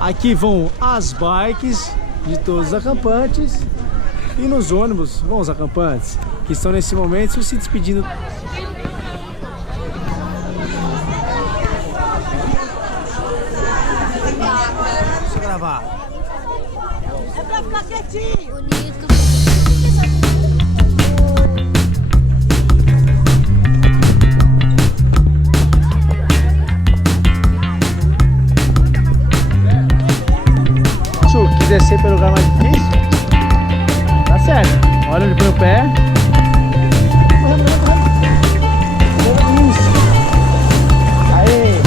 Aqui vão as bikes de todos os acampantes e nos ônibus vão os acampantes que estão nesse momento se despedindo. Deixa eu gravar. É pra ficar quietinho. Bonito. Se descer pelo lugar mais difícil, tá certo. Olha onde põe o pé. Isso. Aê.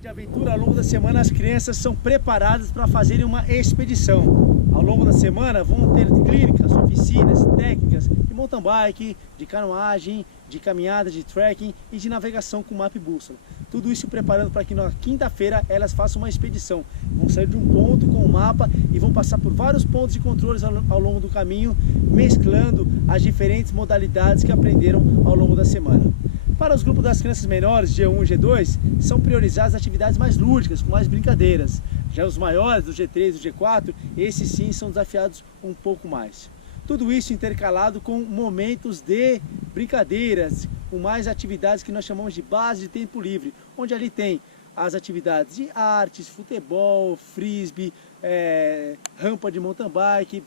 De aventura ao longo da semana, as crianças são preparadas para fazerem uma expedição. Ao longo da semana vão ter clínicas, oficinas, técnicas de mountain bike, de canoagem, de caminhada, de trekking e de navegação com mapa e bússola. Tudo isso preparando para que na quinta-feira elas façam uma expedição. Vão sair de um ponto com o mapa e vão passar por vários pontos de controles ao longo do caminho, mesclando as diferentes modalidades que aprenderam ao longo da semana. Para os grupos das crianças menores, G1 e G2, são priorizadas atividades mais lúdicas, com mais brincadeiras. Já os maiores, do G3 e do G4, esses sim são desafiados um pouco mais. Tudo isso intercalado com momentos de brincadeiras, com mais atividades que nós chamamos de base de tempo livre, onde ali tem as atividades de artes, futebol, frisbee, rampa de mountain bike,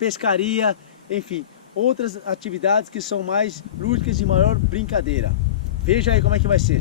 pescaria, enfim. Outras atividades que são mais lúdicas e maior brincadeira. Veja aí como é que vai ser.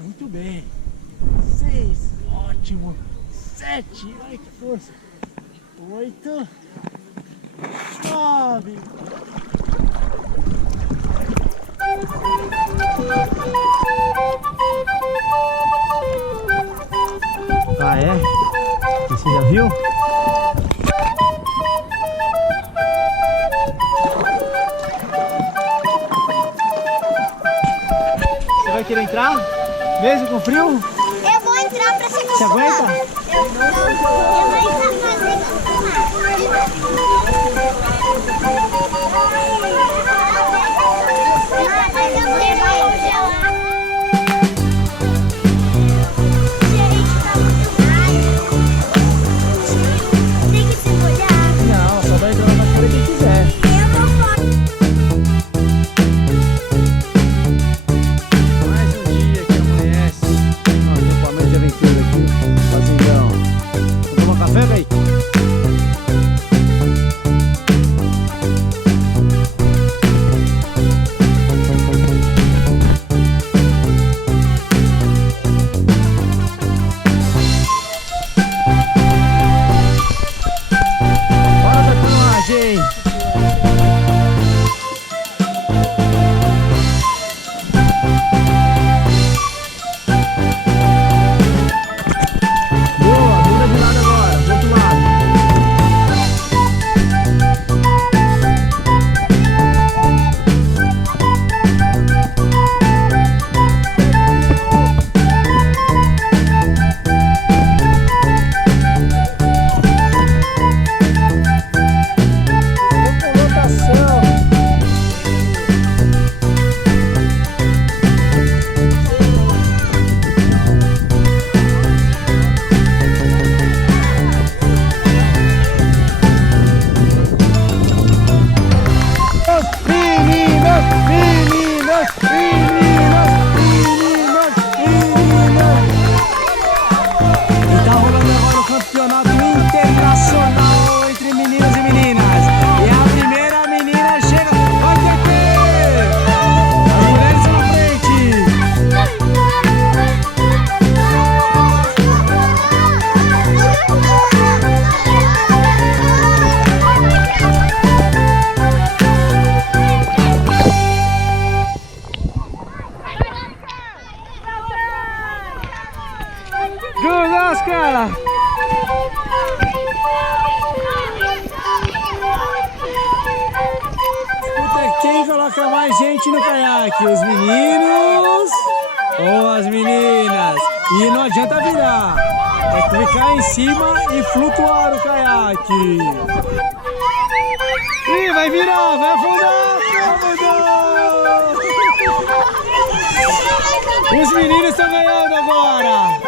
Muito bem. 6, ótimo. 7, ai que força. 8, 9. Ah, é? Você já viu? querer entrar? Mesmo com frio? Eu vou entrar pra se acostumar. Você aguenta? Eu vou entrar fazendo tem que se molhar. Não, só vai entrar na cachoeira quem quiser. Mais um dia que amanhece. Nosso acampamento de aventura aqui, fazendão. Vamos tomar café, velho? Bora da canoagem! Boa, muda de lado agora, do outro lado. Locomotação. Meninas, meninas, meninas, meninas, meninas. E tá rolando agora o campeonato internacional entre meninos e meninas. E a primeira menina chega, vai ter! As mulheres estão na frente. Go, Oscar! Puta, quem coloca mais gente no caiaque? Os meninos ou as meninas? E não adianta virar. É clicar em cima e flutuar o caiaque. Ih, vai virar, vai afundar! Afundou! Os meninos estão ganhando agora!